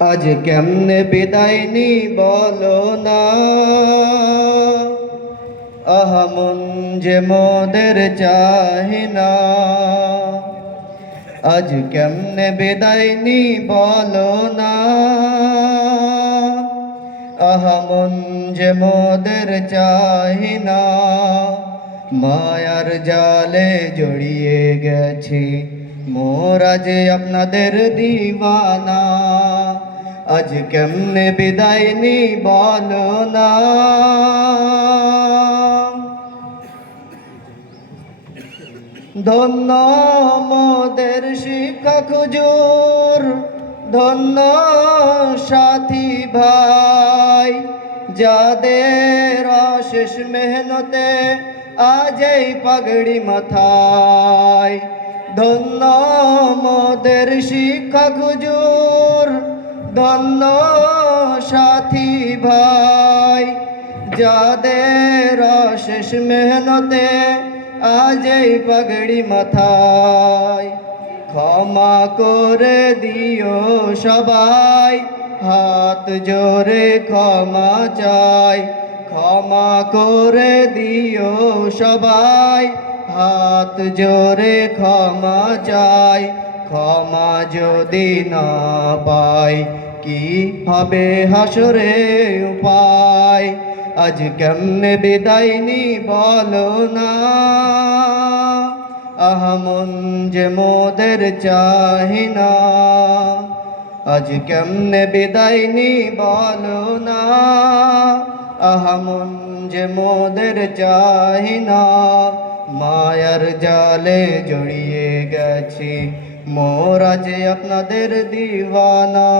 আজ কেমনে বিদায় নি বলো না, আহা মন যে মোদের চাহে না। আজ কেমনে বিদায় নি বলো না, আহা মন যে মোদের চাহে না। মায়ার জালে জড়িয়ে গেছি মোরা যে আপনাদের দিওয়ানা। আজ কেমনে বিদায় নি বলো না। ধন্য মোদের শিক্ষক হুজুর, ধন্য সাথী ভাই, যাদের অশেষ মেহনতে আজ এই পাগড়ি মাথায়। ধন্য মোদের শিক্ষক হুজুর, ধন্য সাথী ভাই, যাদের অশেষ মেহনতে আজ এই পাগড়ি মাথায়। ক্ষমা করে দিও সবাই, হাত জোরে ক্ষমা চাই। ক্ষমা করে দিও সবাই, হাত জোরে ক্ষমা চাই। ক্ষমা যদি না পাই, কি হবে হাসরে উপায়। আজ কেমনে বিদায় নি বলো না, আহা মন যে মোদের চাহে না। আজ কেমনে বিদায় নি বলো না, আহা মন যে মোদের চাহে না। মায়ার জালে জড়িয়ে গেছি মোরা যে আপনাদের দিওয়ানা।